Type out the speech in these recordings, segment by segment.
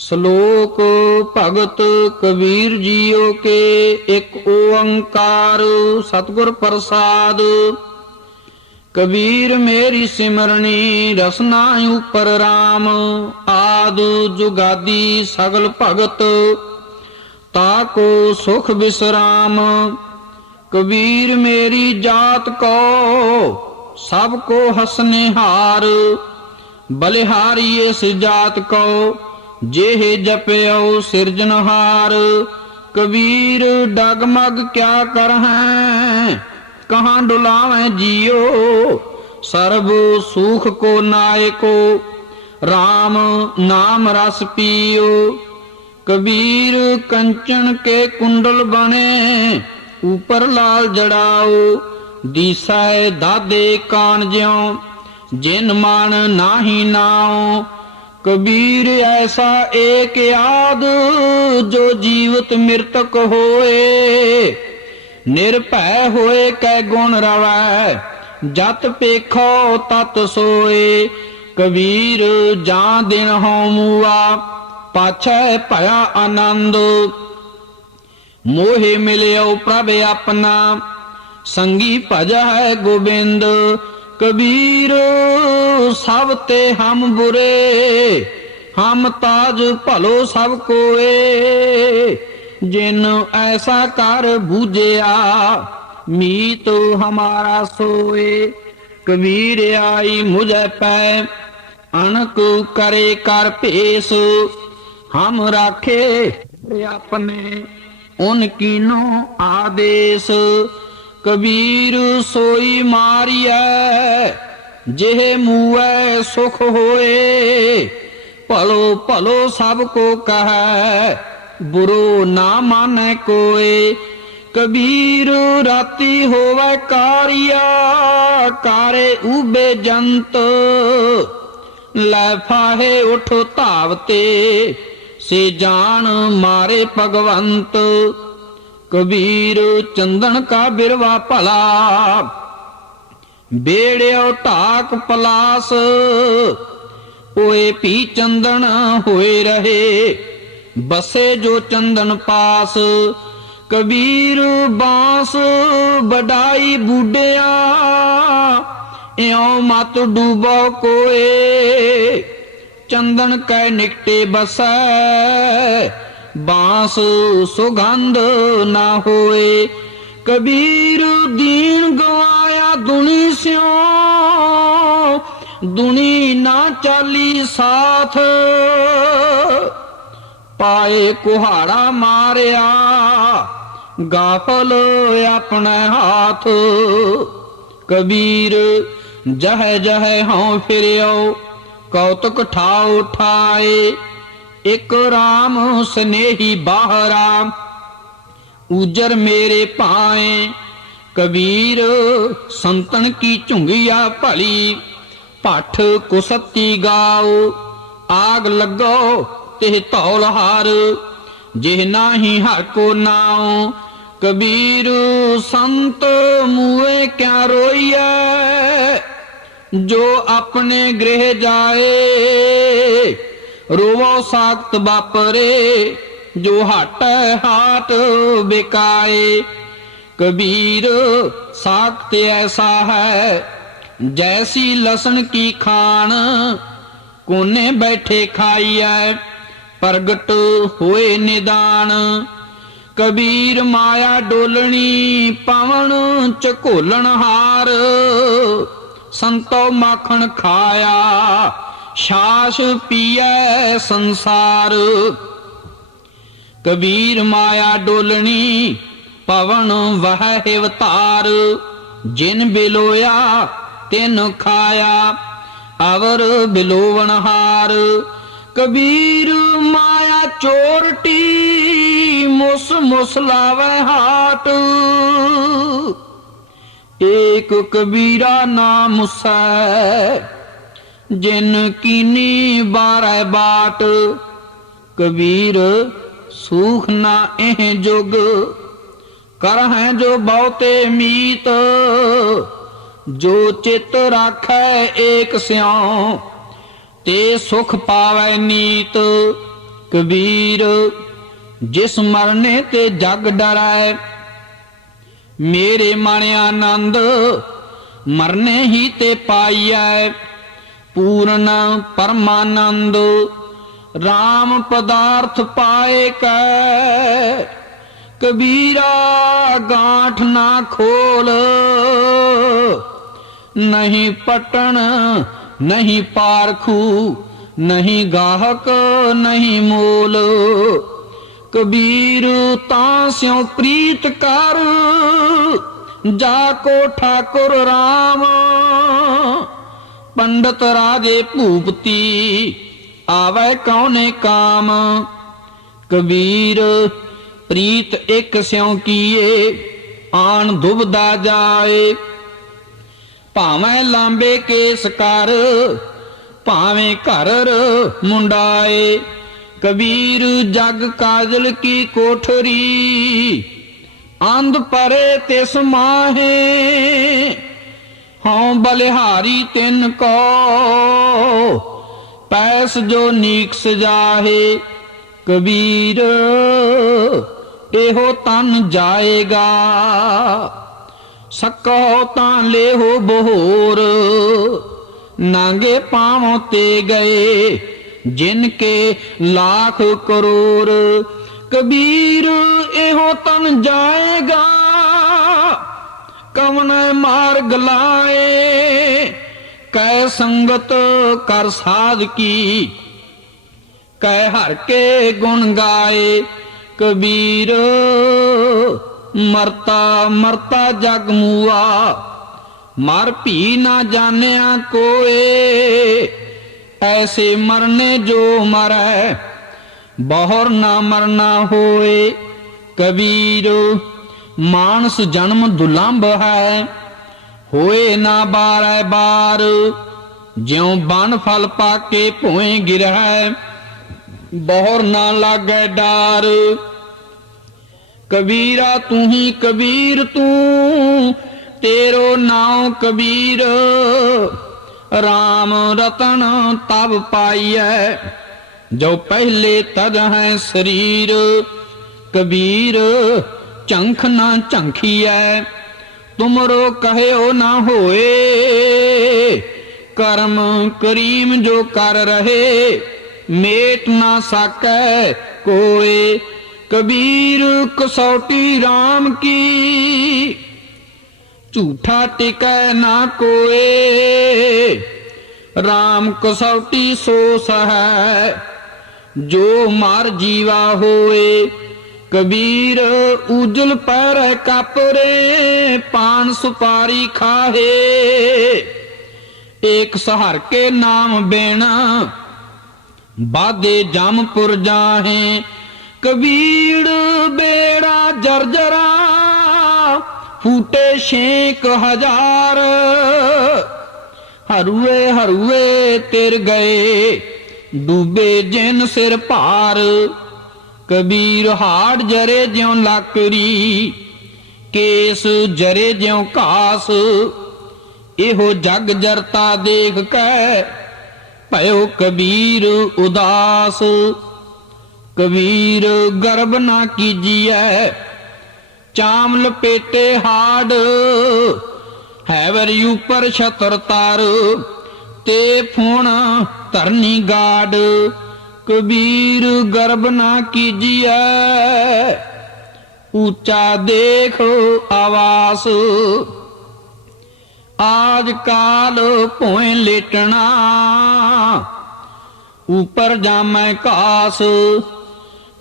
श्लोक भगत कबीर जियो के एक ओंकार सतगुर प्रसाद। कबीर मेरी सिमरनी रसना ऊपर राम, आद जुगादी सगल भगत ताको सुख विश्राम। कबीर मेरी जात को सबको हंसने हार, बलिहारी इस जात को जेह जप्यो सिरजनहार। कबीर डगमग क्या कर हैं, कहाँ डुलावें जियो, सर्व सुख को नायको राम नाम रस पियो। कबीर कंचन के कुंडल बने ऊपर लाल जड़ाओ, दिसाए दादे कान ज्यों जिन मान नाही नाओ। कबीर ऐसा एक याद जो जीवित मृतक होए, निर्भय होए कै गुण रवै, जत पेखो तत सोए। कबीर जां दिन हों मुआ पाछै भया आनंद, मोहे मिलियो प्रभ अपना संगी भजा है गोबिंद। कबीर सब ते हम बुरे, हम ताज भलो सब कोए, जिन ऐसा कर बूझिया मीत हमारा सोए। कबीर आई मुझे पै अनक करे कर भेस, हम राखे अपने उनकी नो आदेश। कबीर सोई मारिया जेह मुए सुख होए, भलो भलो सबको कहे बुरो ना माने कोए। कबीर राती होवे कारिया कारे उबे जंत, लै फाहे उठो धावते से जान मारे भगवंत। कबीर चंदन का बिरवा भला बेड़ियो ढाक पलास, ओए पी चंदन होए रहे बसे जो चंदन पास। कबीर बांस बडाई बूढ़िया इयों मत डूबो कोए, चंदन कै निकटे बसै बांस सुगंध ना होए। कबीर दीन गवाया दुनी स्यों, दुनी ना चाली साथ, पाए कुहाड़ा मारिया गाफल अपने हाथ। कबीर जह जह हों फिरियो कौतुक ठाओ ठाए, एक राम स्नेही बाहरा उजर मेरे पाए। कबीर संतन की झुंगिया भली पठ कुसती गाओ, आग लगो ते धौल हार जिह नाही हर को नाओ। कबीर संत मुए क्या रोइए, जो अपने गृह जाए, रोवो साख्त बापरे जो हट हाट बिकाए। कबीर साख्त ऐसा है जैसी लसन की खान, कोने बैठे खाइए प्रगट होए निदान। कबीर माया डोलनी पवन चकोलन हार, संतो माखन खाया छाछ पिए संसार। कबीर माया डोलनी पवन वह अवतार, जिन बिलोया तिन खाया अवर बिलोवन हार। कबीर माया चोरटी मुस मुस लावे हाट, एक कबीरा नाम मुसै जिन कीनी बारह बाट। कबीर सूख ना एह जुग कर हैं जो बहुते मीत, जो चित राखै एक स्यों ते सुख पावै नीत। कबीर जिस मरने ते जग डरै, मेरे मन आनंद मरने ही ते पाइयै। पूर्ण परमानंद राम पदार्थ पाए कै, कबीरा गांठ ना खोल। नहीं पटन नहीं पारखू, नहीं गाहक नहीं मोल। कबीर तां स्यों प्रीत कर, जाको ठाकुर राम। पंडित राजे भूपति आवे कौने काम। कबीर प्रीत एक स्यों किए, आन दुबदा जाए। भावें लांबे केस कर, भावें घर मुंडाए। कबीर जग काजल की कोठरी, अंध परे तिस माहे। हों बलिहारी तिन को, पैस जो नीक सजाहे। कबीर एहो तन जाएगा, सको तां लेहो बहोर। नांगे पांवों ते गए, जिनके लाख करोड़। कबीर एहो तन जाएगा, कवन मार्ग लाए। कै संगत कर साध की, कै हर के गुण गाए। कबीर मरता मरता जग मुआ, मर भी ना जानिया कोए। ऐसे मरने जो मरै, बहुर ना मरना होए। कबीर मानस जन्म दुलंभ है, होए ना बारै बार। ज्यों बन फल पाके भोए गिरै, बहुर ना लागै डार। कबीरा तू ही कबीर तू, तेरो नाम कबीर। राम रतन तब पाइयै, जो पहले तद है शरीर। कबीर झंख ना झंखियै, तुमरो कहो ना होए। कर्म करीम जो कर रहे, मेट ना साकै कोए। कबीर कसौटी राम की, झूठा टिकै ना कोए। राम कसौटी सो है, जो मार जीवा होए। कबीर उजल पैर कापरे, पान सुपारी खाहे। एक सहर के नाम बेना, बादे जामपुर जाहे। कबीर बेड़ा जर्जरा, फूटे 6,000। हरुए हरुए तिर गए, डूबे जिन सिर पार। कबीर हाड़ जरे ज्यों लाकड़ी, केस जरे ज्यों घास। एहो जग जरता देख कै, भयो कबीर उदास। कबीर गर्भ ना कीजिए, चाम लपेटे हाड़। हैवर ऊपर छतर तार, ते फूण धरनी गाड़। कबीर गर्भ ना कीजिए, ऊंचा देखो आवास। आज काल भोए लेटना, ऊपर जामै कास।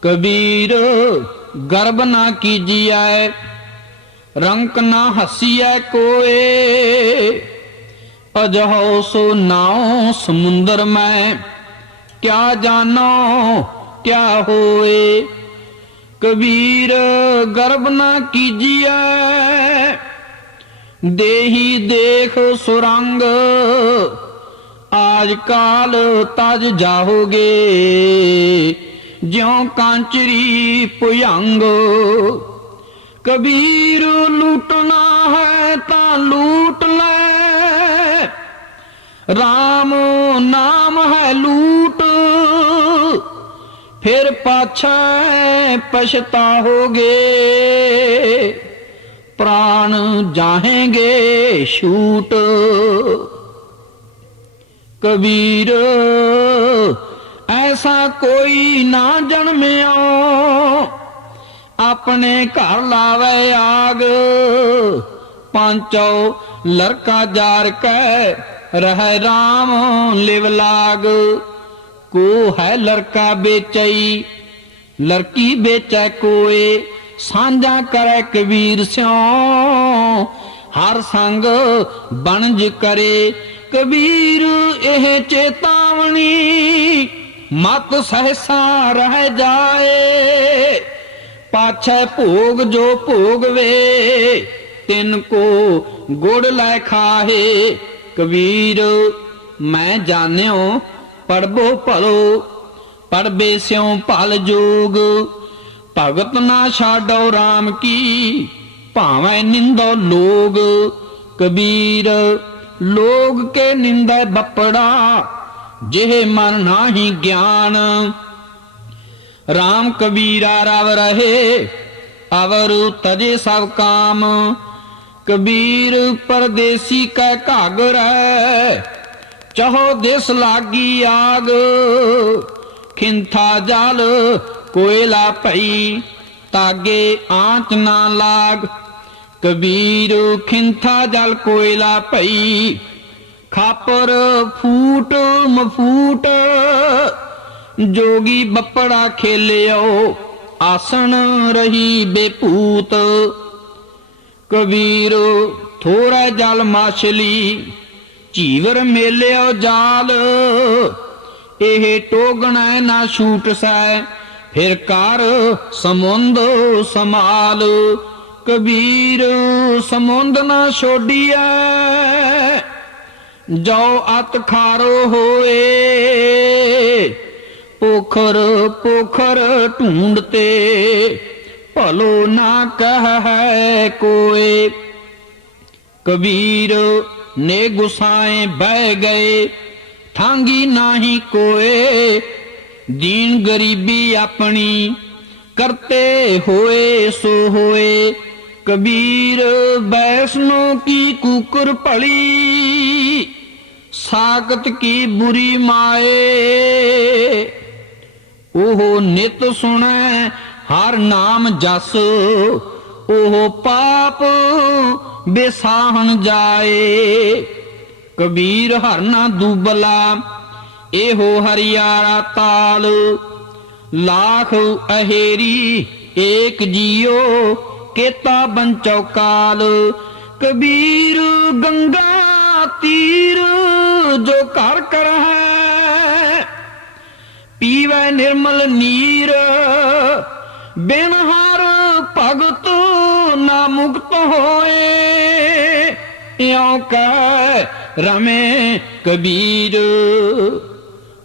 कबीर गर्भ ना कीजिए, रंक ना हसीए कोए। अजहो सो नाओ समुंदर में, क्या जानो क्या होए। कबीर गर्भ ना कीजिए, देही देख सुरंग। आज काल तज जाओगे, ज्यों कांचरी भुजंग। कबीर लूटना है ता लूट ले, राम नाम है लूट। फिर पाछै पछताओगे, प्राण जाहेंगे छूट। कबीर ऐसा कोई ना जन्मिया, अपने घर लावे आग। पांचो लड़का जार के रह राम लिव लाग। को है लड़का बेचई, लड़की बेचै कोय। सांझा करे कबीर स्यों, हर संग बनज करे। कबीर एह चेतावनी, मत सहसा रह जाए। पाछे भोग जो भोगवे, तिनको गुड़ लै खाहे। कबीर मैं जान्यो पढ़बो भलो, पढ़बे स्यों भल जोग। भगत ना छाडो राम की, भावें निंदो लोग। कबीर लोग के निंदे बपड़ा, जेह मन नाही ज्ञान। राम कबीरा रव रहे, अवर तजे सब काम। कबीर परदेसी कै घागर, चहो दिस लागी आग। खिंथा जल कोयला पई, तागे आंच ना लाग। कबीर खिंथा जल कोयला पई, खापर फूट मफूट। जोगी बपड़ा खेलियो, आसन रही बेपूत। कबीर थोड़ा जल माछली, चीवर मेलियो जाल। एह टोगना ना छूट सै, फिर कर समुंद समाल। कबीर समुंद ना छोड़िया, जो अत खारो होए। पोखर पोखर ढूंढते, भलो ना कह कोय। कबीर ने गुसाए बह गए, थांगी नाही कोय। दीन गरीबी अपनी, करते होए सो होए। कबीर वैष्णो की कुकर पड़ी, साकत की बुरी माए। ओह नित सुनै हर नाम जस, ओह पाप बेसाहन जाए। कबीर हर ना दूबला, एहो हरियारा ताल। लाख अहेरी एक जियो, केता बंचो काल। कबीर गंगा तीर जो कर कर है, पीवै निर्मल नीर। बिन हर भगत ना मुक्त होए, यों कह रमे कबीर।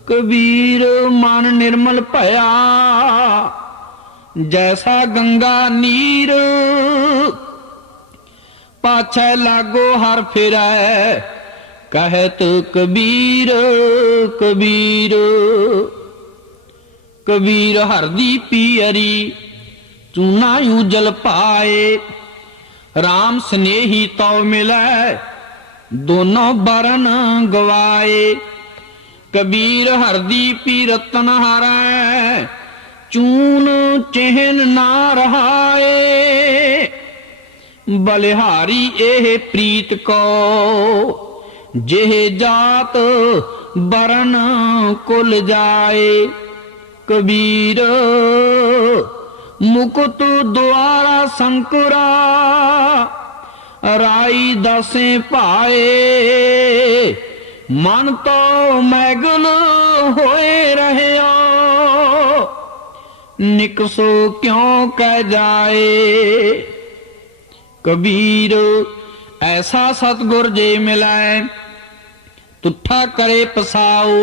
कबीर मन निर्मल भया, जैसा गंगा नीर। पाछे लागो हर फिरै, कहत कबीर कबीर। कबीर हर दी पियरी, चूना उजल पाए। राम स्नेही तो मिलै, दोनों बरन गवाए। कबीर हर दी पी रतन हारै, चून चिहन ना रहाए। बलिहारी एह प्रीत को, जेह जात बरन कुल जाए। कबीर मुकुट द्वारा शंकरा, राई दसे पाए। मन तो मैगल होए रहियो, निकसो क्यों कह जाए। कबीर ऐसा सतगुर जे मिलाए, तुठा करे पसाओ।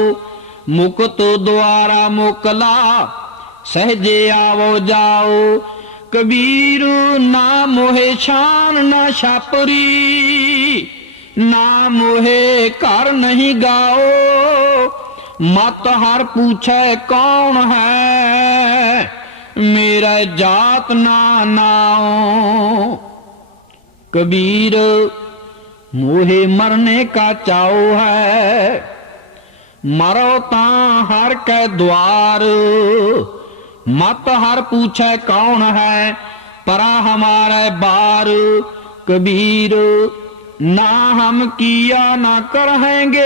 मुकुट द्वारा मोकला, सहजे आवो जाओ। कबीर ना मोहे शान ना छापरी, ना मोहे घर नहीं गाओ। मत हर पूछे कौन है, मेरा जात ना नाओ। कबीर मोहे मरने का चाओ है, मरो ता हर के द्वार। मत हर पूछे कौन है, परा हमारे बार। कबीर ना हम किया ना करेंगे,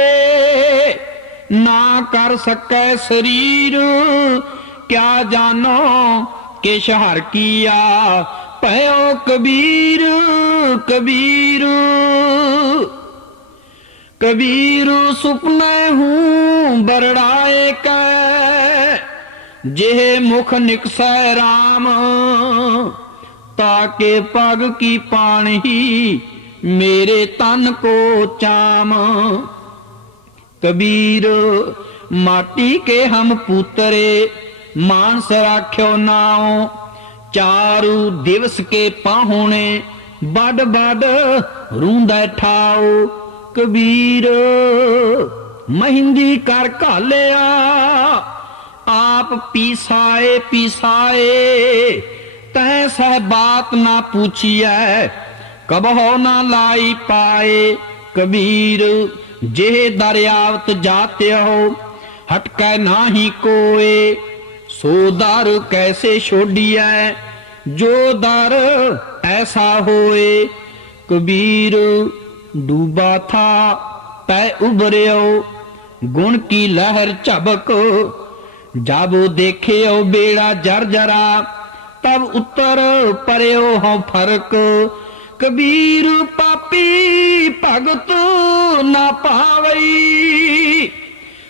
ना कर सके शरीर। क्या जानो कि शहर किया पयो कबीर। कबीर कबीर सुपने हूँ बरड़ाए कै, जेह मुख निकसै राम। ताके पग की पानी मेरे तन को चाम। कबीर माटी के हम पुतरे, मानस राख्यो नाओ। चारू दिवस के पाहुने, बड बड रूंदै ठाओ। कबीर महिंदी कर घालिया, आप पीसाए पीसाए। तै सह बात ना पूछिए, कबहो ना लाई पाए। कबीर जे दरियावत जाते हो, हटकै नाही कोए। सो दर कैसे छोड़िए, जो दर ऐसा होए। कबीर डूबा था तै उभरियो, गुण की लहर झबक। जब देखियो बेड़ा जर्जरा, तब उत्तर परयो हो फर्क। कबीर पापी भगत ना पावई,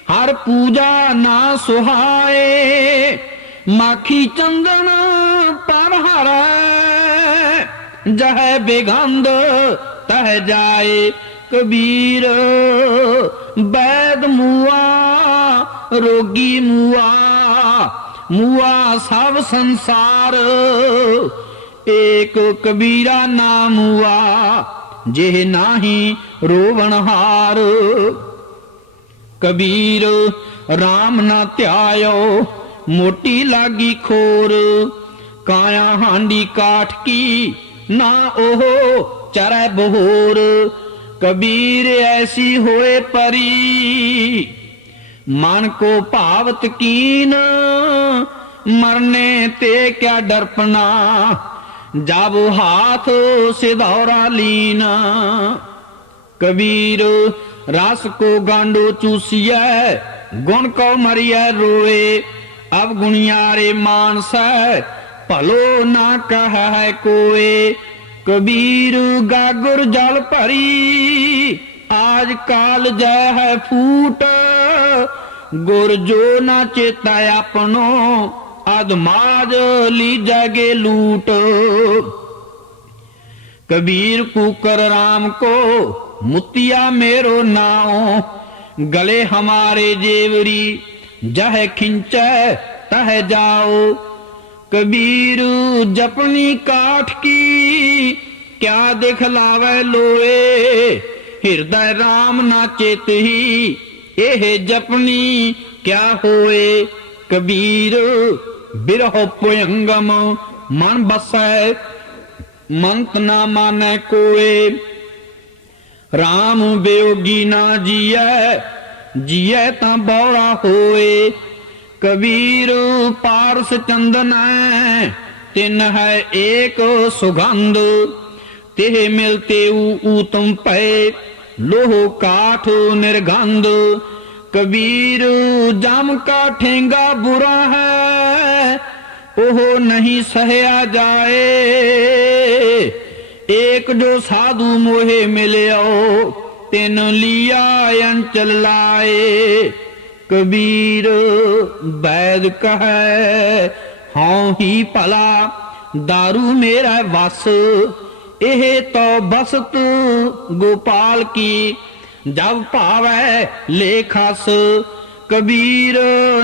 हर पूजा ना सुहाए। माखी चंदन पर हरै, जह बेगंध तह जाए। कबीर वैद मुआ रोगी मुआ, मुआ सब संसार। एक कबीरा ना मुआ, जेह नाही रोवनहार। कबीर राम ना ध्यायो, मोटी लागी खोर। काया हांडी काठ की, ना ओहो चरै बहोर। कबीर ऐसी होए परी, मन को भावत कीन। मरने ते क्या डरपना, जब हाथ सिधौरा लीना। कबीर रस को गांडो चूसिया, गुण को मरिया रोए। अब गुणियारे मानस भलो ना कह है कोए। कबीर गागर जल भरी, आज काल जय है फूट। गुर जो ना चेता अपनो, अधमाज ली जागे लूट। कबीर कुकर राम को मुतिया मेरो नाओ। गले हमारे जेवरी, जह खिंचे तह जाओ। कबीर जपनी काठ की, क्या दिखलावे लोए। हृदय राम ना चेत ही, एह जपनी क्या होए। कबीर बिरहो पुयंगम, मन बसै मंत ना मानै कोए। राम बेयोगी ना जियै, जियै तां बौड़ा होए। कबीर पारस चंदन तिन है एक सुगंध। तेह मिलते ऊतम पै, लोह काठ निर्गंध। कबीर जाम का ठेंगा बुरा है, ओह नहीं सहया जाए। एक जो साधु मोहे मिलियो, तिन लिया अंचल लाए। कबीर वैद कहे हाँ ही भला, दारू मेरा वस। एह तो बसत गोपाल की, जब भावै ले खस। कबीर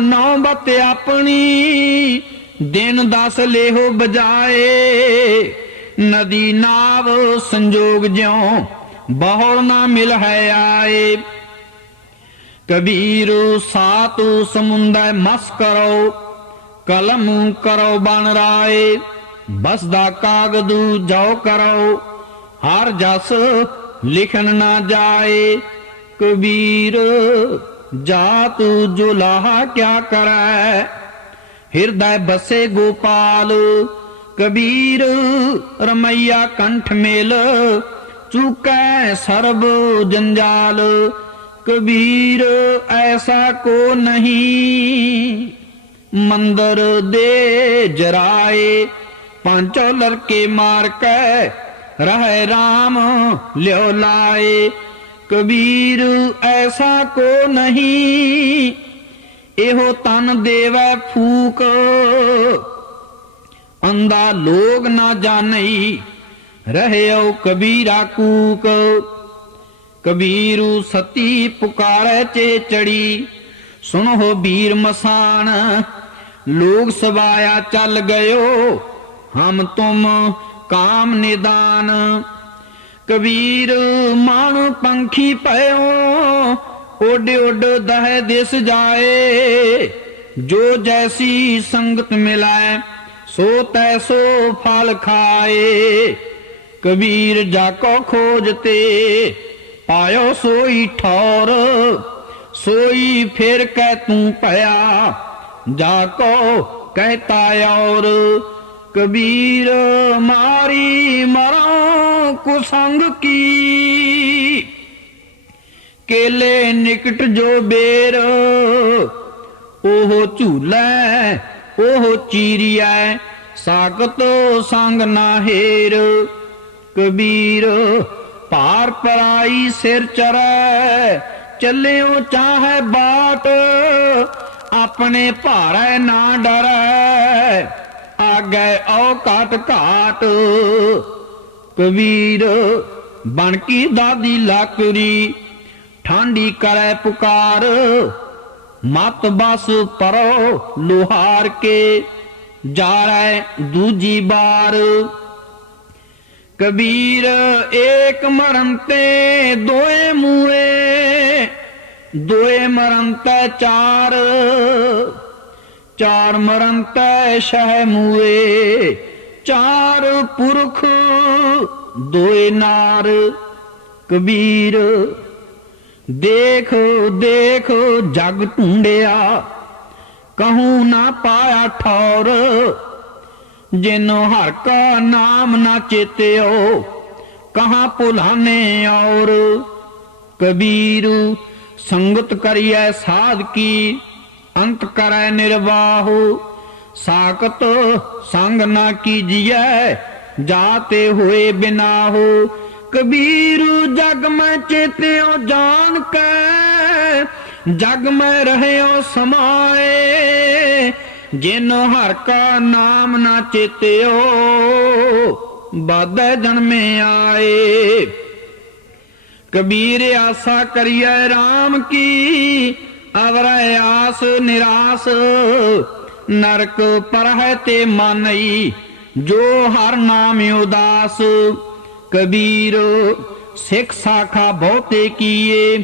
नौबत अपनी, दिन 10 लेहो बजाए। नदी नाव संजोग ज्यों, बहुल ना मिल है आए। कबीर सातु समुंदर मस करो, कलम करो बन राय, बसदा कागदू जाओ करो, हर जस लिखन ना जाए। कबीर जातु जुलाहा क्या करे, हृदय बसे गोपाल। कबीर रमैया कंठ मेल, चूकै सर्ब जंजाल। कबीर ऐसा को नहीं, मंदिर दे जराए। पांचों लड़के मार के रहे राम ल्यो लाए। कबीर ऐसा को नहीं, एहो तन देवै फूक। अंधा लोग ना जानई, रहे कबीरा कूक। कबीरू सती पुकारे चे चढ़ी, सुनो वीर मसान। लोग सवाया चल गयो, हम तुम काम निदान। कबीर मान पंखी पयो, उड उड दह दिस जाए। जो जैसी संगत मिलाए, सो तैसो फल खाए। कबीर जाको खोजते, पायो सोई ठौर। सोई फिर कह तू पया, जाको कहता और। कबीर मारी मरो कुसंग की, केले निकट जो बेर। ओहो झूलै ओहो चीरिया, साकत संग ना हेर। कबीर पार पराई सिर चरै, चलियो चाहे बाट। अपने भारै ना डरै, आगे औ काट घाट। कबीर बनकी दादी लाकरी, ठांडी करे पुकार। मत बस परो लोहार के, जारै दूजी बार। कबीर एक मरनते दोए मुए, दोए मरनते चार। चार मरनते शह मुए, चार पुरख दोए नार। कबीर देखो देखो जग ढूंढिया, कहूं ना पाया ठौर। जिनो हर का नाम ना चेत्यो, कहाँ पुलाने और। कबीर संगत करिए साध की, अंत करे निर्वाह। साकत संग ना कीजिए, जाते हुए बिना हो। कबीर जग में चेत्यो जान के, जग में रहो समाए। जिन हर का नाम ना चेत्यो, बादे जन्मे आए। कबीर आशा करिए राम की, अवरै आस निराश। नरक पर है ते मानई, जो हर नाम उदास। कबीर सिख शाखा बहुते किए,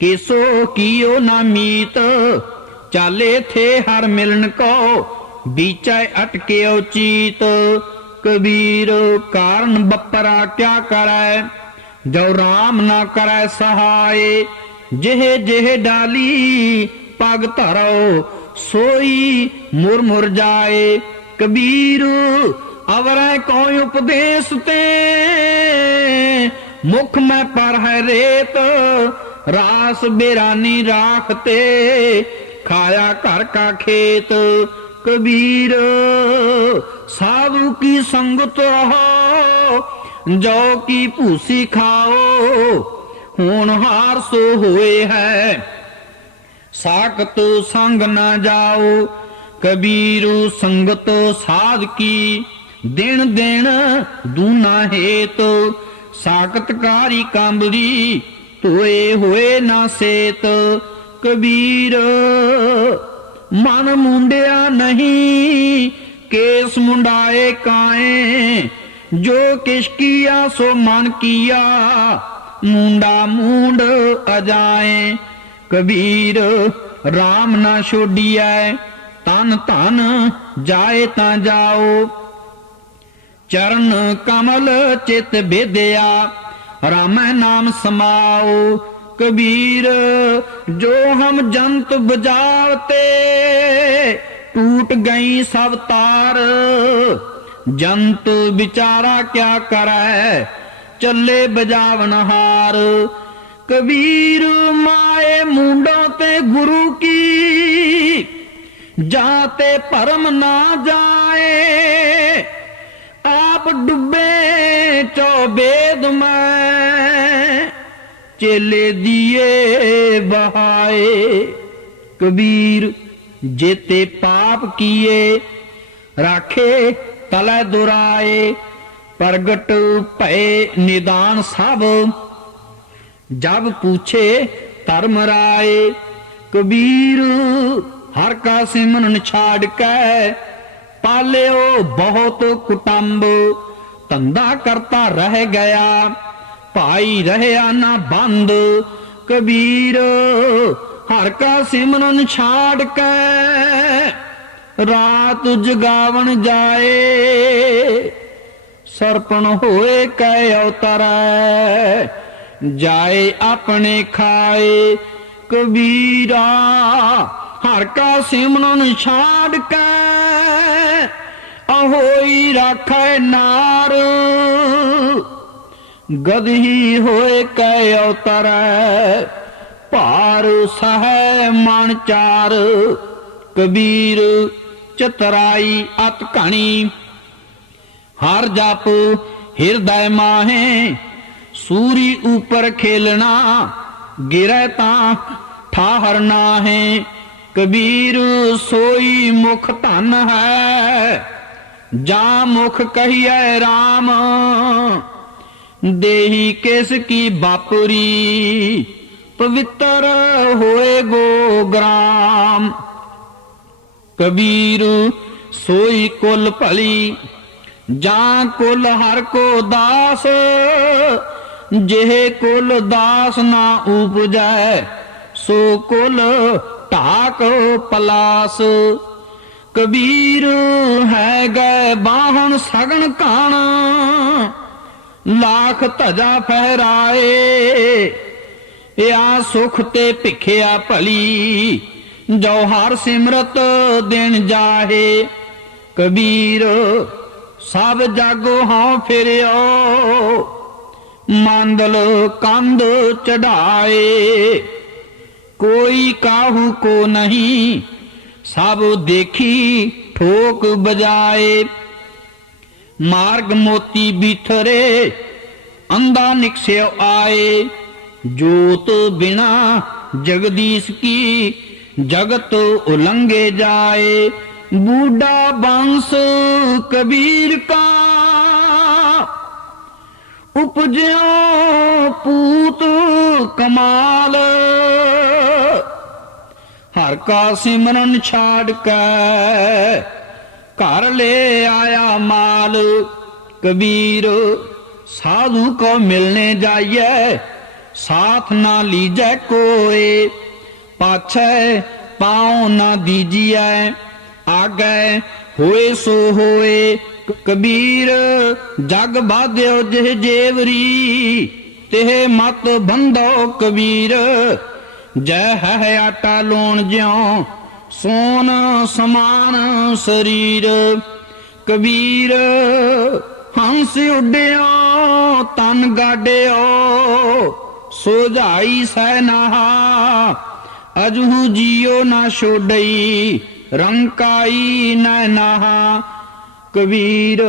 किसो कियो ना मीत। चाले थे हर मिलन को, बीचे अटके चीत। कबीर कारण बपरा क्या करे, जो राम ना करे सहाय। जेह जेह डाली पग धरो, सोई मुर मुर जाए। कबीर अवरै को उपदेश ते, मुख में पर है रेत। रास बेरानी राखते, खाया घर का खेत। कबीर साधु की संगत रहो, जौ की भूसी खाओ। होनहार सो हुए है, साकत संग ना जाओ। कबीर संगत साध की, दिन दिन दूना हेत। साकतकारी कांबरी, तोए हुए ना सेत। कबीर मन मुंडिया नहीं, केस मुंडाए काए। जो किश किया सो मन किया, मुंडा मुंड अजाए। कबीर राम ना छोड़िए, तन धन जाए ता जाओ। चरण कमल चित बेदया, राम नाम समाओ। कबीर जो हम जंत बजावते, टूट गई सब तार। जंत बिचारा क्या करे, चले बजावनहार। कबीर माए मुंडों ते गुरु की, जाते परम ना जाए। आप डुबे चौबेद में, चेले दिए बहाए। कबीर जेते पाप किए, राखे तले दुराए। प्रगट भय निदान सब, जब पूछे धर्म राय। कबीर हर का सिमरन छाड़ के, पालियो बहुत कुटुंब। धंधा करता रह गया, भाई रहया ना बंद। कबीर हर का सिमरन छाड़ के, रात जगावन जाए। सरपण होए कै अवतरै, जाए अपने खाए। कबीरा हर का सिमरन छाड़ के, अहोई राखै नार। गदही होए कै अवतरै, भार सह मन चार। कबीर चतराई अत घनी, हर जप हृदय माहे। सूरी ऊपर खेलना, गिरै तां ठाहर नाहे। कबीर सोई मुख धन है, जा मुख कहिए राम। देही किस की बापुरी, पवित्र होए गो ग्राम। कबीर सोई कुल भली, जा कुल हर को दास। जेहे कुल दास ना उपजै, सो कुल ढाक पलास। कबीर है गए बाहन सगन कान, लाख धजा फहराए। या सुख ते भिखिया भली, जो हर सिमरत दिन जाहे। कबीर सब जागो हाँ फिरियो, मांदल कंद चढ़ाए। कोई काहू को नहीं, सब देखी ठोक बजाए। मार्ग मोती बिथरे, अंधा निकस्यो आए। जोत बिना जगदीश की, जगत उलंघे जाए। बूढ़ा बंश कबीर का, उपज्यो पूत कमाल। हर का सिमरन छाड़ के, घर ले आया माल। कबीर साधु को मिलने जाइए, साथ ना लीजै कोई। पाछे पाँव ना दीजिए, आगे होए सो होए। कबीर जग बाध्यो जिह जेवरी, तिह मत बंधो कबीर। जय है आटा लूण ज्यों, सोन समान शरीर। कबीर हंस उड्डियो, तन गाडियो। सोझाई सैनाहा, अजहू जियो ना छोड़ई। रंकाई नैनाहा। कबीर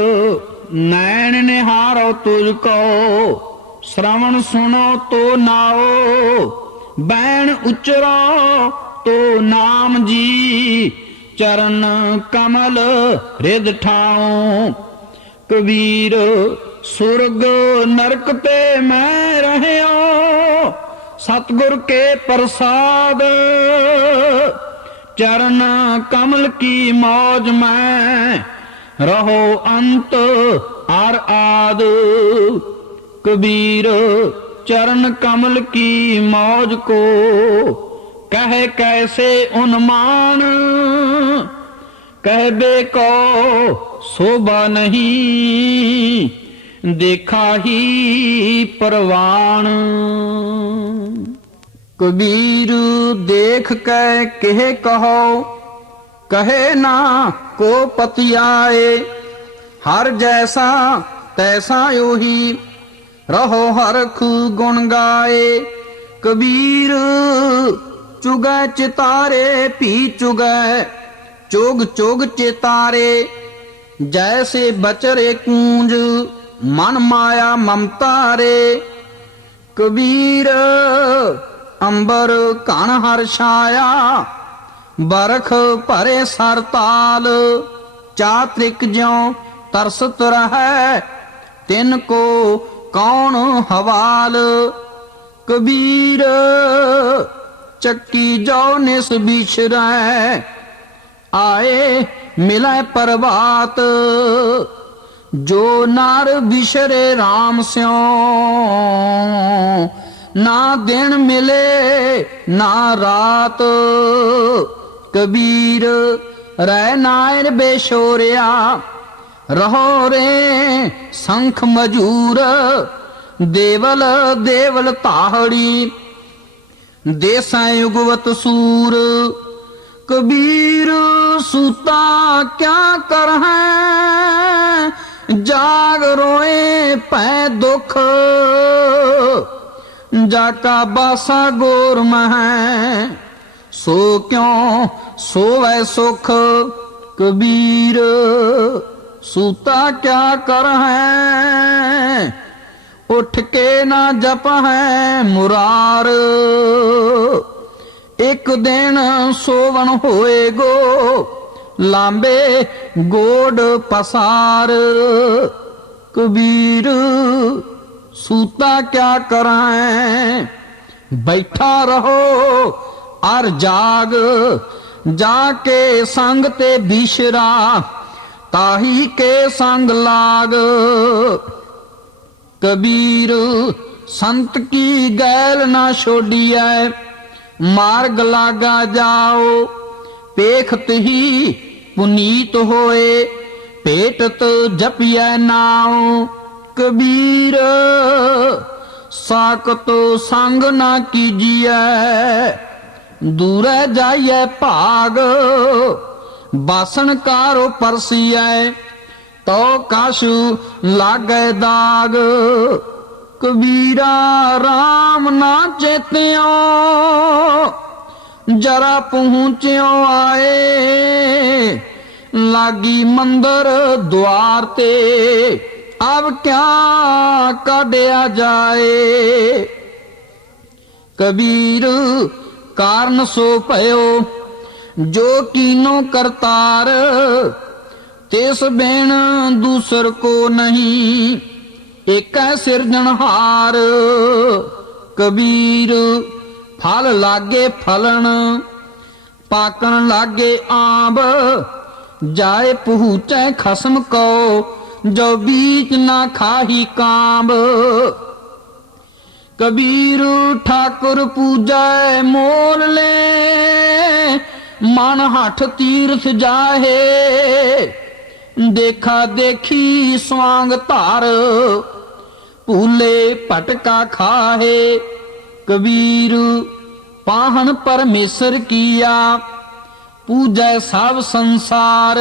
नैन निहारो तुझको, श्रवण सुनो तो नाओ। बैन उचरो तो नाम जी, चरण कमल हृद ठाओ। कबीर सुरग नरक पे मैं रहयो, सतगुर के प्रसाद। चरण कमल की मौज में, रहो अंत आर आद। कबीर चरण कमल की मौज को, कह कैसे उन्मान, कहबे को शोभा नहीं, देखा ही परवान। कबीर देख के कहे कहो, कहे ना को पतियाए, हर जैसा तैसा योही, रहो हरख गुण गाए। कबीर चुगै चितारे पी चुगै, चुग चुग चितारे, जैसे बचरे कूंज मन माया ममता रे। कबीर अंबर कण हर छाया, बरख भरे सरताल, चात्रिक ज्यों तरसत रहे, तिनको कौन हवाल। कबीर चक्की जो निस बिछरै, आए मिलै प्रभात, जो नार बिछरे राम स्यों, ना दिन मिले ना रात। कबीर रै नायर बेशोरिया, रहो रे संख मजूर, देवल देवल ताहड़ी, देसां युगवत सूर। कबीर सूता क्या कर है, जाग रोए पै दुख, जाका बासा गोर में है, सो क्यों सोवै सुख। कबीर सूता क्या कर है, उठ के ना जप है मुरार। एक दिन सोवन होएगो, लांबे गोड पसार। कबीर सूता क्या करें, बैठा रहो और जाग, जाके संग ते बिशरा, ताही के संग लाग। कबीर संत की गैल ना छोड़िए, मार्ग लागा जाओ, पेखत ही पुनीत होए, पेटत जपिए नाओ। कबीर साकत संग ना कीजिए, दूर जाइए भाग, बासन कारो परसिए, तो काशु लागे दाग। कबीरा राम ना चेत्यो, जरा पहुंच्यो आए, लागी मंदिर द्वार ते, अब क्या काढ़िया जाए। कबीर कारण सो पयो, जो कीनो करतार, तेस बेन दूसर को नहीं, एक सिरजनहार। कबीर फल लागे फलन, पाकन लागे आंब, जाए पहुँचे खसम को, जो बीच ना खाही कांब। कबीर ठाकुर पूजै मोल ले, मन हठ तीर्थ जाहे, देखा देखी स्वांग धार, भूले पटका खाहे। कबीर पाहन परमेश्वर किया, पूजै सब संसार,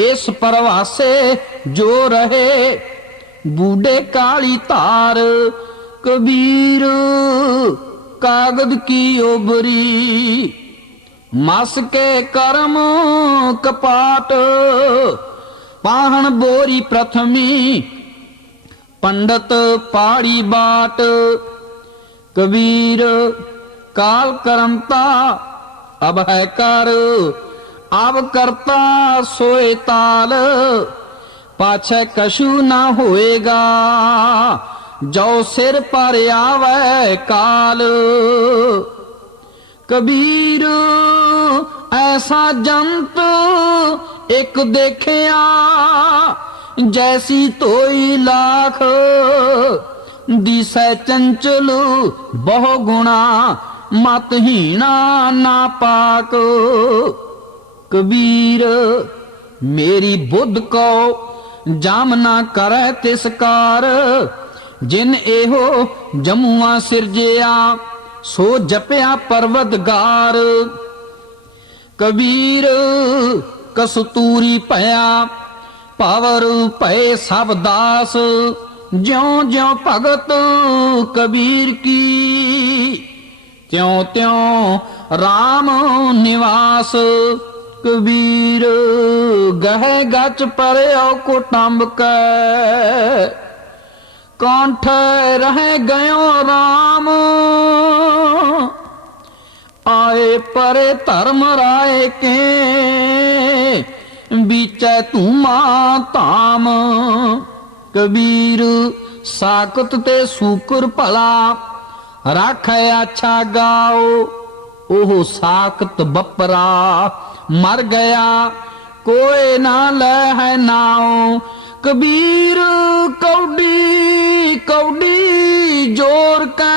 इस परवासे जो रहे, बूढ़े काली तार। कबीर कागद की ओबरी, मस के कर्म कपाट, पाहन बोरी प्रथमी, पंडित पाड़ी बाट। कबीर काल करमता अब है कर, अब करता सोए ताल, पाछे कछु ना होएगा, जो सिर पर आवे काल। कबीर ऐसा जंत एक देखिया, जैसी तोई लाख, दिसै चंचल बहु गुणा, मतहीना ना पाक। कबीर मेरी बुद्ध को जाम ना करे तिसकार। जिन एहो जमुआ सिरजिया सो जपया परवतगार। कबीर कस्तूरी पया पावर पए सब दास। ज्यों ज्यों भगत कबीर की त्यों त्यों राम निवास। कबीर गह गच परयो कुटुंब कै कंठ रह गयो राम। आए परे धर्म राय के बीचे धूमा धाम। कबीर साकत ते सूकर भला राखे अच्छा गाओ। ओह साकत बपरा मर गया कोई ना ले है नाओ। कबीर कौडी कौडी जोर के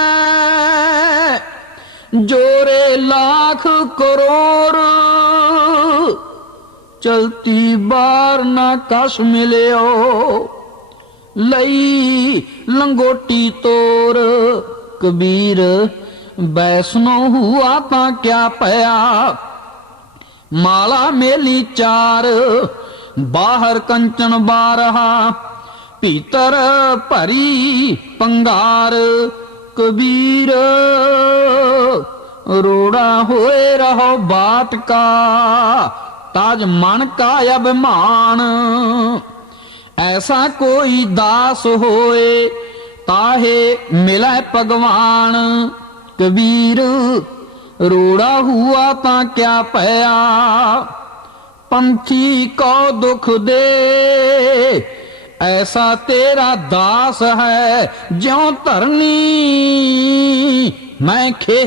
जोरे लाख करोड़। चलती बार ना कश मिलियो लई लंगोटी तोर। कबीर बैसनो हुआ ता क्या पया माला मेली चार। बाहर कंचन बारहा भीतर भरी पंगार। कबीर रोड़ा होए रहो बाट का ताज मन का अभिमान। ऐसा कोई दास होए ताहे मिले भगवान। कबीर रोड़ा हुआ ता क्या पया पंथी को दुख दे। ऐसा तेरा दास है ज्यों धरनी मैं खे।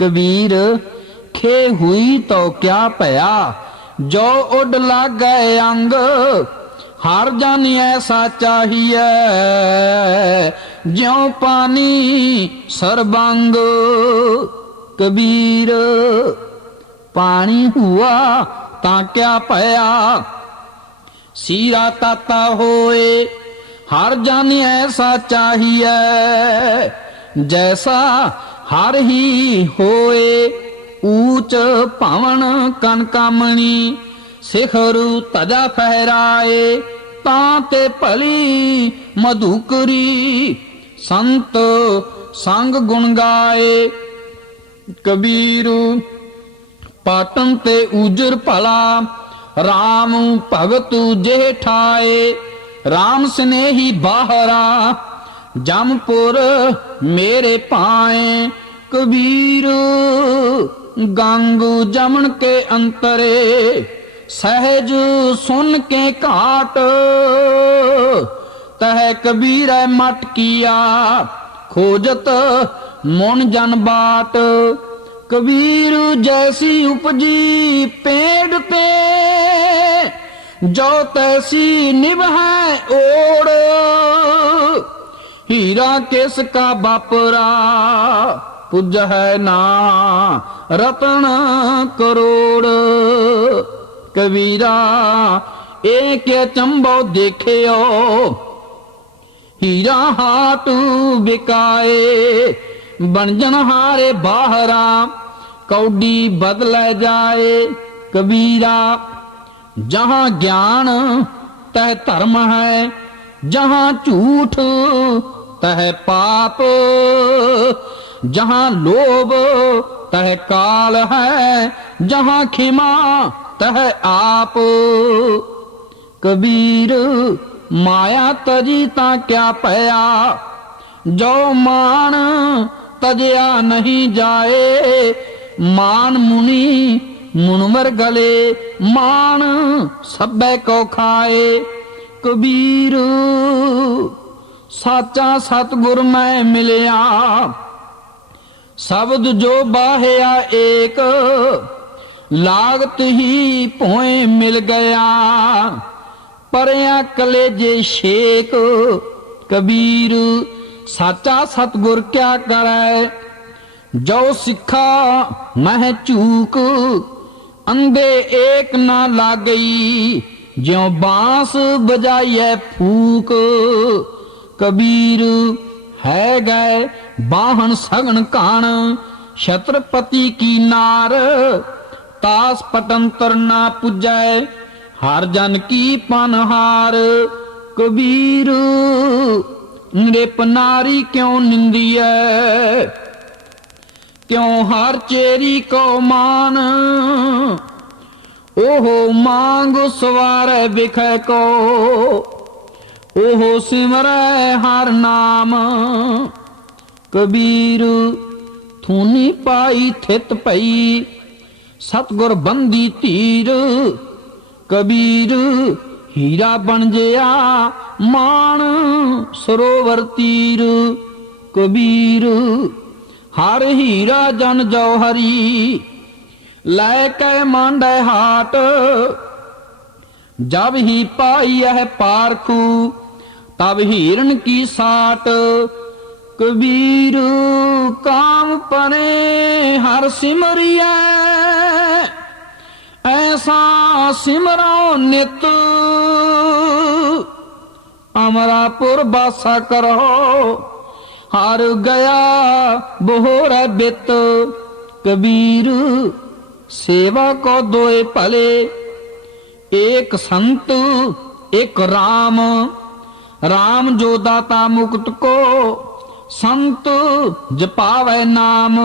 कबीर खे हुई तो क्या पया जो उड लग गए अंग। हर जन ऐसा चाहिए ज्यों पानी सरबंग। कबीर पानी हुआ ता क्या पया सीरा ताता होए। हर जन ऐसा चाहिए जैसा हर ही होए। ऊंच पवन कनकामणी शिखर तजा फहराए। ताते भली मधुकरी संत संग गुण गाए। कबीर पाटन ते उजर भला राम भगत जेठाए। राम स्नेही बाहरा जमपुर मेरे पाए। कबीर गंगू जमन के अंतरे सहज सुन के काट। तह कबीर मट किया खोजत मुन जन बाट। कबीर जैसी उपजी पेड़ पे जो तैसी निभाए ओड़। हीरा किसका बापरा पुज है ना रतन करोड़। कबीरा एक चंबो देखियो हीरा हाट बिकाए। बनजन हारे बाहरा कौडी बदल जाए। कबीरा जहां ज्ञान तह धर्म है जहां झूठ तह पाप। जहां लोभ तह काल है जहां खिमा तह आप। कबीर माया तजी ता क्या पया जो मान तजया नहीं जाए। मान मुनि मुनवर गले मान सब्बे को खाए। कबीर साचा सतगुर मैं मिलिया शब्द जो बाहिया एक। लागत ही पोए मिल गया परया कलेजे शेक। कबीर साचा सतगुर क्या करे जो सिखा मह चूक, अंधे एक ना लागई, ज्यों बांस बजाइए फूक। कबीर है गए बाहन सगन कान, छत्रपति की नार, तास पटंतर ना पुजै, हर जन की पनहार। कबीर नृप नारी क्यों निंदिए, क्यों हर चेरी को मान। ओहो मांग सवारे बिखै को, ओहो सिमरै हर नाम। कबीर थूनी पाई थित पई, सतगुर बंदी तीर। कबीर हीरा बन जया मान, सरोवर तीर। कबीर हर हीरा जन जौहरी, लैके मांडे हाट। जब ही पाई यह पारखू, तब हिरण की साट। कबीर काम पने हर सिमरिए, ऐसा सिमरो नित। अमरापुर बासा करो, हार गया बोहर बित। कबीर सेवा को दोए भले, एक संत एक राम। राम जो दाता मुक्त को, संत जपावे नाम।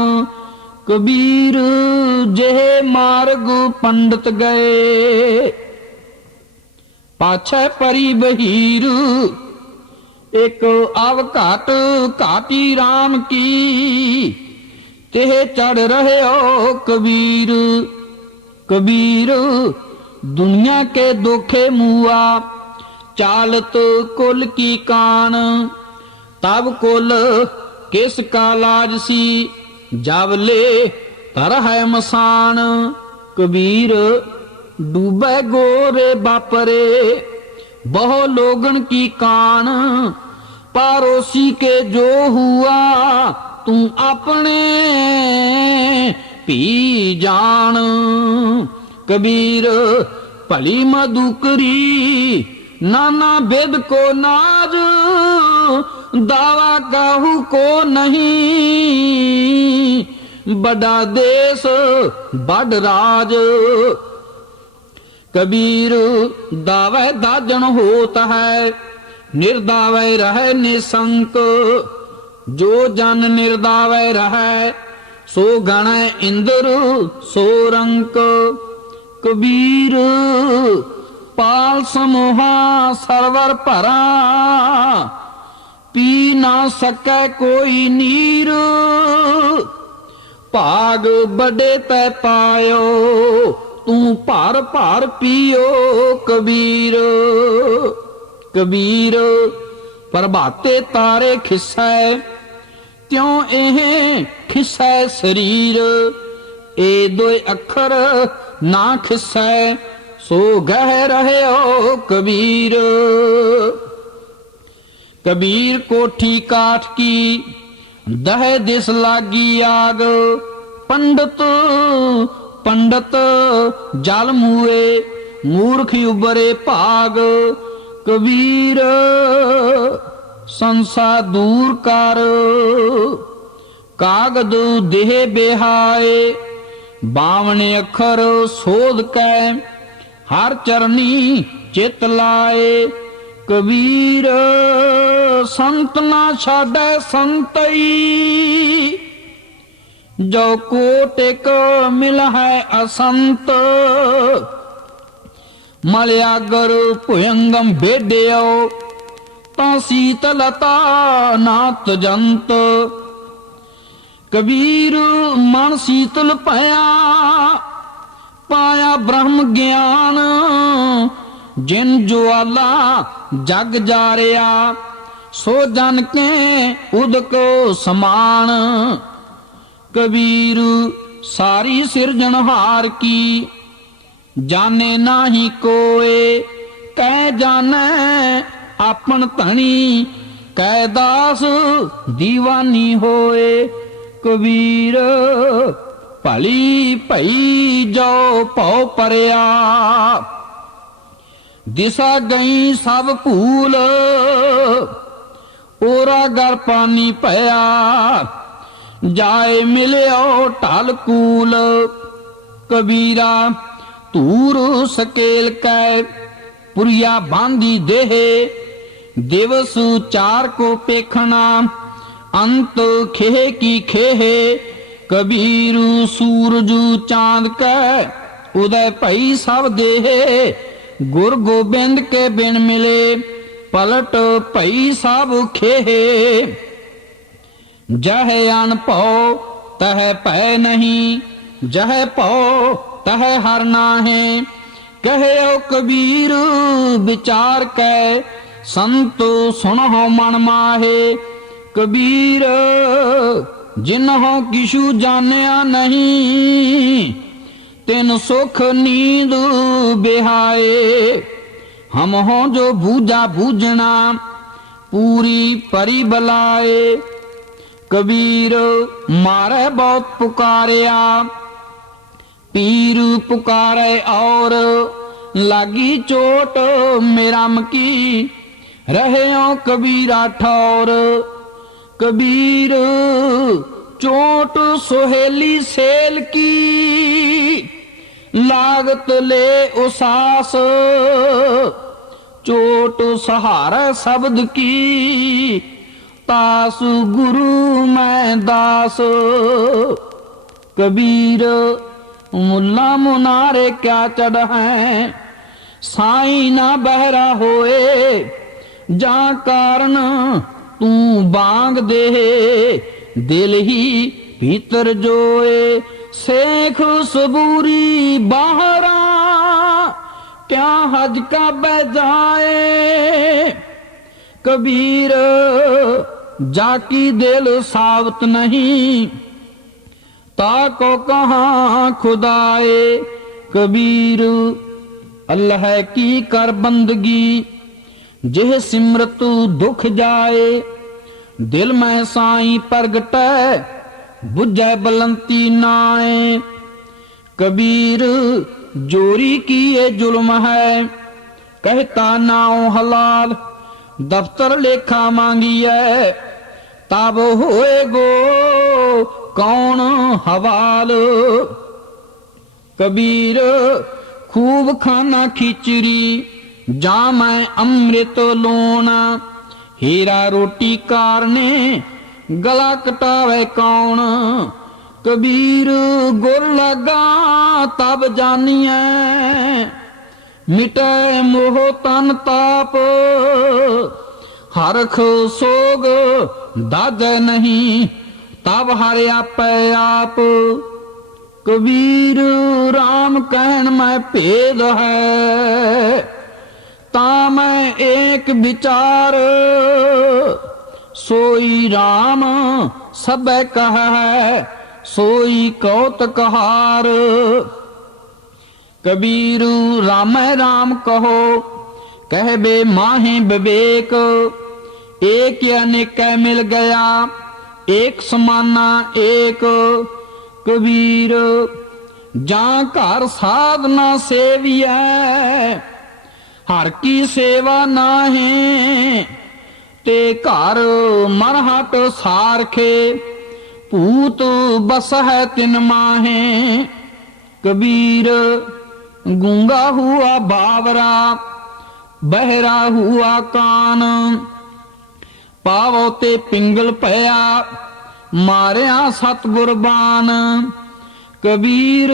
कबीर जेह मार्ग पंडित गए, पाछे परी बहीर। एक अवघाट घाटी राम की, तेह चढ़ रहे हो कबीर। कबीर दुनिया के दुखे मुआ, चालत कुल की कान। तब कुल किसका लाज सी, जब ले तर है मसान। कबीर डूबे गोरे बापरे, बहु लोगन की कान। पड़ोसी के जो हुआ, तू अपने पी जान। कबीर भली मधुकरी, नाना वेद को नाज। दावा काहू को नहीं, बड़ा देश बड़ राज। कबीर दावे दाजन होता है, निर्दावे रहे निशंक। जो जन निर्दावे रहे, सो गण इंद्र सो रंक। कबीर पाल समूहा सरवर भरा, पी ना सके कोई नीर। भाग बड़े तै पायो, तू भार भार पियो कबीर। कबीर प्रभाते तारे खिस्सै, त्यों एह खिस्सै शरीर। ए दो अखर ना खिस्सै, सो गह रहे हो कबीर। कबीर कोठी काठ की, दह दिस लागी आग। पंडित पंडित जल मुए, मूर्ख उबरे भाग। कबीर संसा दूर कर, कागद देह बेहाए। बावने अखर सोध कै, हर चरनी चित लाए। कबीर संत ना छाड़े संतई, जो कोटिक मिल है असंत। मलयागर भुयंगम भेड्यो, ता शीतलता नात जंत। कबीर मन शीतल पाया, पाया ब्रह्म ज्ञान। जिन ज्वाला जग जारिया, सो जन के उदक समान। कबीर सारी सिरजनहार की, जाने नाही कोए। कह जाने आपन धनी, कै दास दीवानी होए। कबीर भली भई जो पौ परिया, दिशा गई सब भूल, ओरा गर पानी पया, जाए मिलियो ढल कूल। कबीरा धूर सकेल कै पुरिया बांधी देह, दिवस चार को पेखना, अंत खेह की खेह। कबीर सूरजू चांद कै उदय भई सब देह, गुर गोबिंद के बिन मिले पलट भई सब खेह। जह अन भौ तह भय नहीं, जह भौ तह हर नाहे। कहे कबीर विचार कै संत सुनहो मन माहे। कबीर जिन्हों किशु जानिया नहीं, तिन सुख नींद बिहाए। हम हो जो बूझा बूझना, पूरी परी बलाए। कबीर मारे बहुत पुकारिया, पीर पुकारे और लागी चोट मेरम की। रहे कबीरा ठौर, कबीर चोट सोहेली सेल की। लागत ले उसास, चोट सहारा शब्द की। तास गुरु मैं दास। कबीर मुल्ला मुनारे क्या चढ़ है, साई ना बहरा होए। जा कारण तू बांग दे, दिल ही भीतर जोए। शेख सबूरी बाहरा, क्या हज का बजाए। कबीर जाकी दिल सावत नहीं, ताको कहाँ खुदाए। कबीर अल्लाह की कर बंदगी, जिह सिमरतु दुख जाए। दिल में साई प्रगटै, बुझै बलंती नाए। कबीर जोरी की ये जुल्म है, कहता नाओ हलाल। दफ्तर लेखा मांगिए, तब होए गो कौन हवाल। कबीर खूब खाना खिचड़ी, जा मैं अमृत लोना। हीरा रोटी कारने, गला कटावे कौन। कबीर गुर लगा तब जानिए, मिटे मोह तन ताप। हरख सोग दाद नहीं, तब हर आपे आप। कबीर राम कहन में भेद है, ता मैं एक विचार। सोई राम सब कह है, सोई कौतकहार। कबीर राम राम कहो, कहबे माहे विवेक। एक अनेक मिल गया, एक समाना एक। कबीर जा घर साधना सेविया, हर की सेवा नाहे। ते घर मरहट सारखे, पूत बस है तिन माहे। कबीर गूंगा हुआ बावरा, बहरा हुआ कान। पावो ते पिंगल पया, मारिया सतगुर बान। कबीर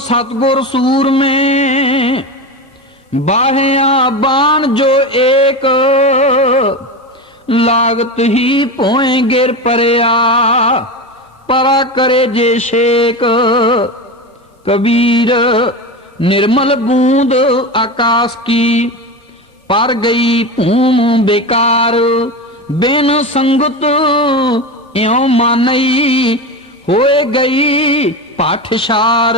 सतगुर सूर में, बाहिया बाण जो एक। लागत ही पोए गिर परया, परा करे जे शेक। कबीर निर्मल बूंद आकाश की, पर गई भूम बेकार। बिन संगत यों मानई, होए गई पाठशार।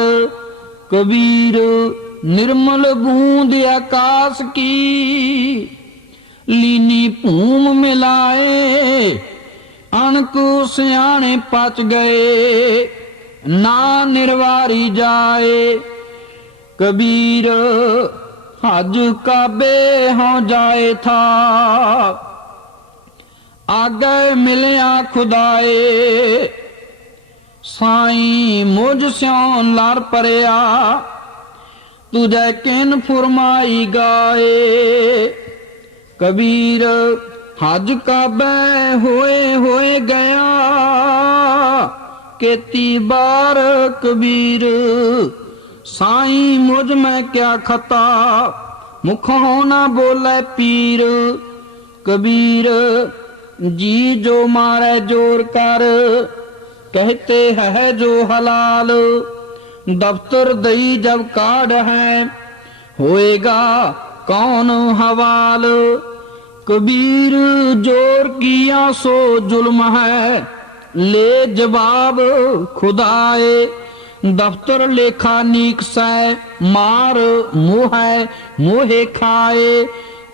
कबीर निर्मल बूंद आकाश की, लीनी भूम मिलाए। अणक सियाणे पच गए, ना निर्वारी जाए। कबीर हज काबे हो जाए था, आगे मिलिया खुदाए। साईं मुझ स्यों लड़ परया, तुझे किन फुरमाई गाए। कबीर हज काबे होए गया, केती बार कबीर। साईं मुझ में क्या खता, मुखों ना बोले पीर। कबीर जी जो मारे जोर कर, कहते है जो हलाल। दफ्तर दई जब काढ़ है, होएगा कौन हवाल। कबीर जोर किया सो जुल्म है, ले जवाब खुदाए। दफ्तर लेखा नीक से, मार मुँह मोहे खाए।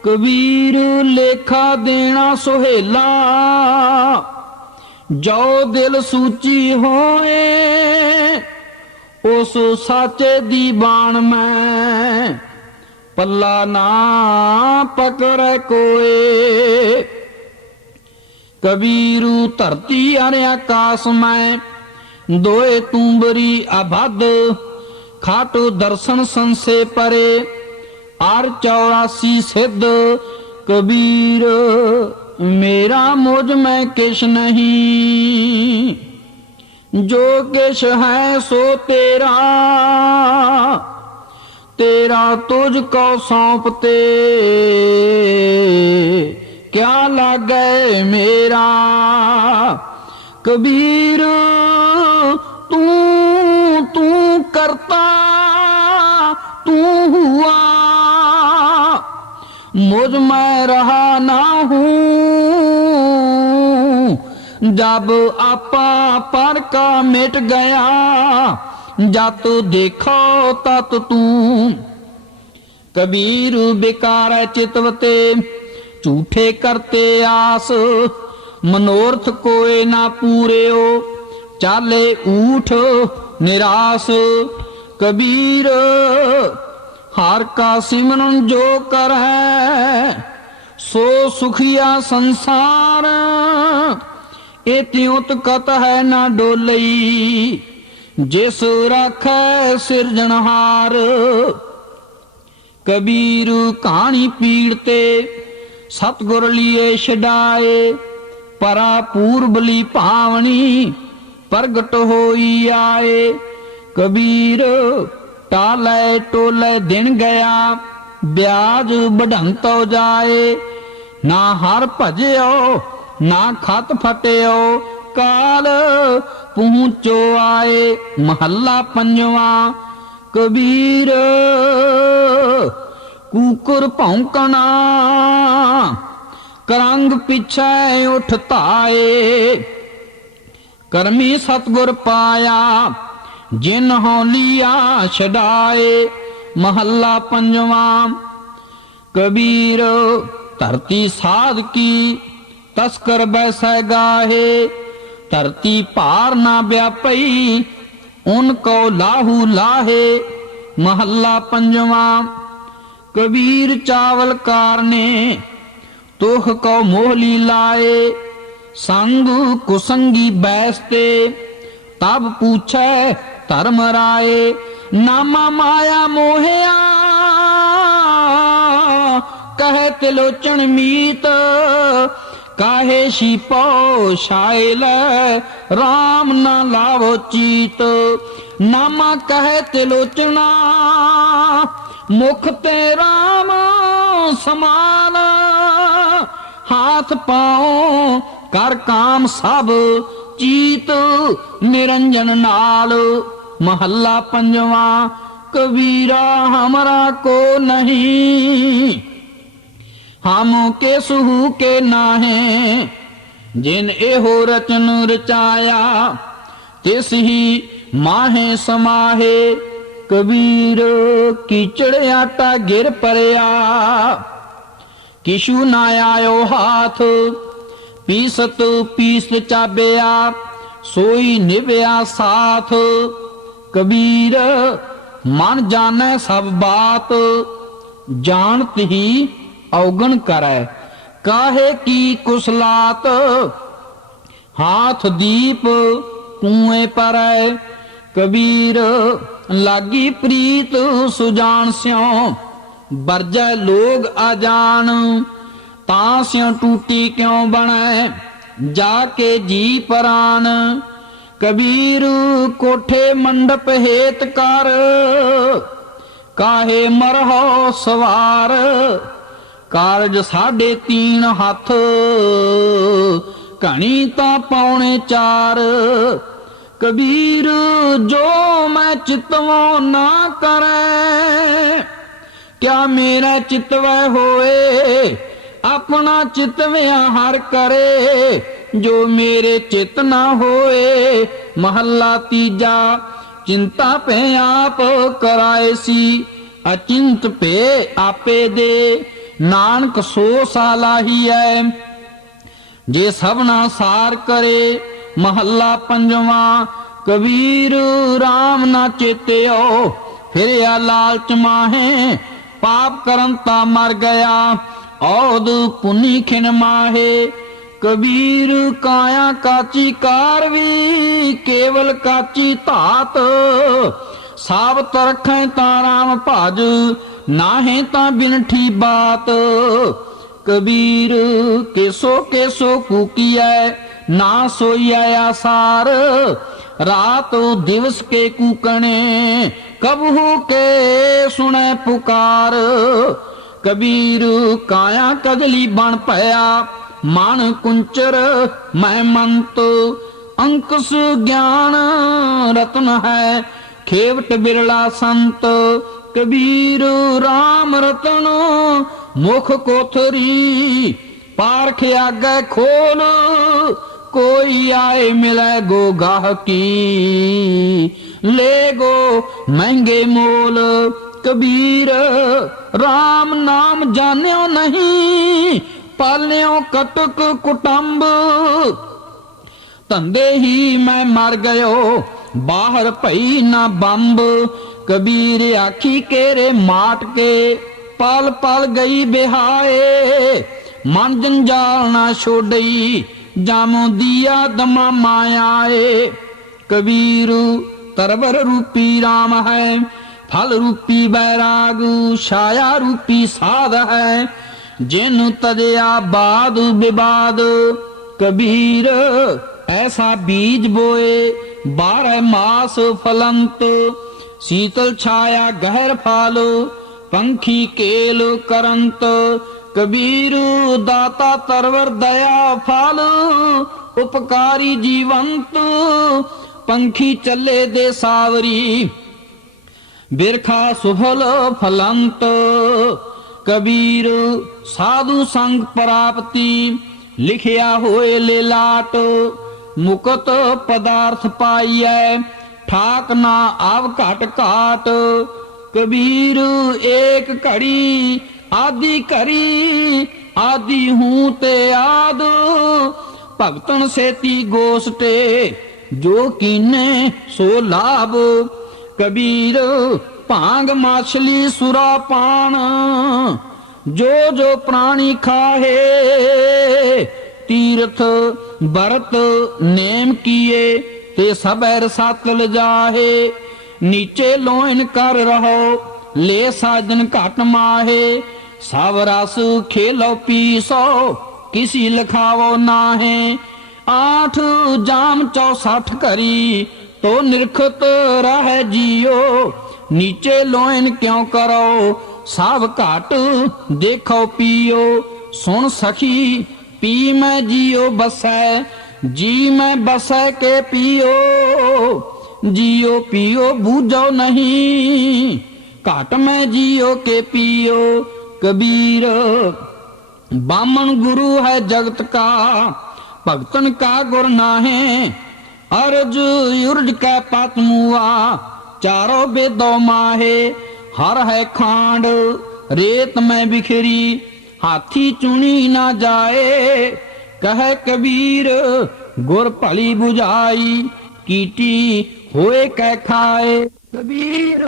कबीर लेखा देना सुहेला, जो दिल सूची होए। उस साचे दीवान में पल्ला ना पकड़े कोई। कबीरू धरती अरे आकाश में, दोए तूंबरी अभद। खाटो दर्शन संसे परे, आर 84 सिद्ध। कबीर मेरा मुझ में किश नहीं, जो किश है सो तेरा। तेरा तुझको सौंपते, क्या लागे मेरा। कबीर तू तू करता तू हुआ, मुझ में रहा ना हूं। जब आपा पर का मिट गया, जत देखो तत तू। कबीर बेकार चितवते, झूठे करते आस। मनोरथ कोई ना पूरे हो, चाले ऊठ निराश। कबीर हार का सिमरन जो कर है, सो सुखिया संसार। एत्योत कत है ना डोलई, जिस रखे सिरजनहार। कबीर कहानी पीड़ते, सतगुर लिए छडाए। परा पूर्बली पावनी, प्रगट होई आए। कबीर टाले टोले दिन गया, ब्याज बढ़ंतो जाए। ना हर भजयो ना खत फटियो, काल पहुंचो आए। महला पंजवा। कबीर कुकुर भौंकना, करंग पिछे उठताए। करमी सतगुर पाया, जिन हो लिया छडाए। महला पंजवा। कबीर धरती साध की, तस्कर बैसे गाहे। धरती पार ना व्यापई, उनको लाहू लाहे। महला पंजवा। कबीर चावल कारने, तुह को मोहली लाए। संग कुसंगी बैसते, तब पूछे धर्म राय। नामा माया मोहया, कहे तिलोचन मीत। काहे शिपो शायल, राम न लावो चीत। नामा कहे तिलोचना, मुख ते राम समान। हाथ पाओ कर काम सब, चीत निरंजन नाल। महला पंजवा। कबीरा हमरा को नहीं, हम के सुहू के नाहे। जिन एहो रचन रचाया, तिस ही माहे समाहे। कबीर कीचड़ आटा गिर परया, किशु ना आयो हाथ। पीसत पीस चाबिया सोई निभया साथ। कबीर मन जाने सब बात जानत ही अवगण करे काहे की कुशलात। हाथ दीप कुएं पर कबीर लागी प्रीत सुजान स्यों। बरजै लोग अजान तां टूटी क्यों बने जाके जी परान। कबीर कोठे मंडप हेत कर काहे मरहो सवार। कारज 3.5 हथ घणी तां 4.25। कबीर जो मैं चितवो ना करे क्या मेरा चितवै होए। अपना चितव्या हर करे जो मेरे चित ना होए। महला तीजा चिंता पे आप कराए सी अचिंत पे आपे दे। नानक सो सालाही है जे सबना सार करे। महला पंजवा कबीर राम ना चेत्यो फिर या लालच माहे। पाप करन ता मर गया औद पुनी खिन माहे। कबीर काया काची कारवी केवल काची धात। साबत रखें ता राम भज नाहे ता बिनठी बात। कबीर केसो केसो कूकिया ना सोया आसार। रात दिवस के कूकने कबहू के सुने पुकार। कबीर काया कजली बन पया मन कुंचर मैं मंत। अंकुश ज्ञान रत्न है खेवट बिरला संत। कबीर राम रतन मुख कोथरी पारख आगे खोल। कोई आए मिले गो गाहकी ले गो महंगे मोल। कबीर राम नाम जान्यो नहीं पाल्यो कटक कुटुंब। धंधे ही मैं मर गयो बाहर भई ना बंब। कबीर आखी केरे माट के पल पल गई बिहाए। मन जंजाल ना छोड़ई जामो दिया दमा मायाए। कबीर तरबर रूपी राम है फल रूपी बैराग। छाया रूपी साध है जिन तजया बाद विवाद। कबीर ऐसा बीज बोए 12 मास फलंत। शीतल छाया गहर फाल पंखी केल करंत। कबीर दाता तरवर दया फल उपकारी जीवंत। पंखी चले दे सावरी बिरखा सुफल फलंत। कबीर साधु संग प्राप्ति लिखिया होए ले लाट। मुकत पदार्थ पाइए ठाक ना आव घट घाट। कबीर एक घड़ी आदि करी आदि हूं ते आद। भगतन सेती गोष्टे जो कीने सो लाभ। कबीर भांग माछली सुरा पान जो जो प्राणी खाहे। तीर्थ भरत नेम किए ते सबैर सातल जाहे। नीचे लोइन कर रहो ले साजन घट माहे। सब रस खेलो पीसो किसी लिखावो नाहे। 8 जाम 64 करी तो निरखत रह जियो। नीचे लोइन क्यों करो सब घट देखो पियो। सुन सखी पी मैं जियो बसै जी मैं बसै के पियो। जियो पियो बूझो नहीं घट में जियो के पियो। कबीर बामन गुरु है जगत का भगतन का गुर नाहे। अर्ज युर्ज कै पत मुआ चारों बेदो माहे। हर है खांड रेत में बिखरी हाथी चुनी ना जाए। कह कबीर गुर भली बुझाई, कीटी होए कै खाए। कबीर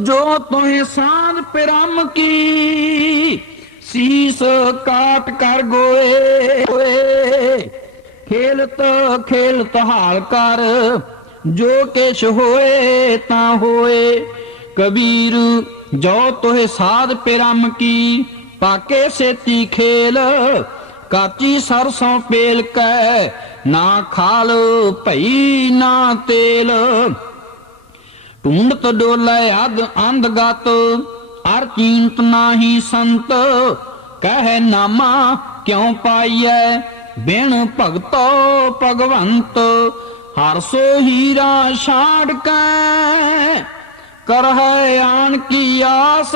जो तुम्हें सांझ पिरम की, शीस काट कर गोए। खेलत खेलत हाल कर, जो किश होए ता होए। कबीर जो तुहे साध पिरम की, पाके सेती खेल। काची सरसों पेल कै, ना खाल भई ना तेल। ढूंढत डोले अध अंधगत, अर चींत नाही संत। कह नामा क्यों पाइयै, बिन भगतो भगवंत। हर सो हीरा छाड़ कै, करह आन की आस।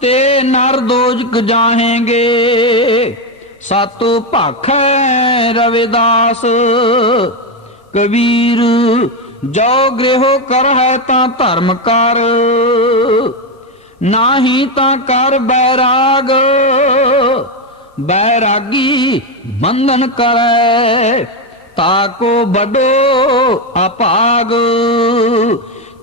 ते नर दोजक जाहेंगे, सत भाखै रविदास। कबीर जो गृह कर है ता धर्म कर, नाही ता कर बैराग। बैरागी बंधन करे, ताको बडो अपाग।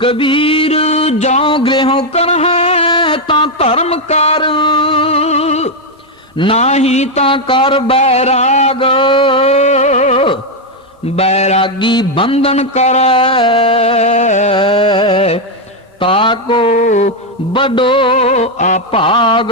कबीर जो गृह कर है ता धर्म कर, नाही ता कर बैराग। बैरागी बंधन करे, ताको बडो अपाग।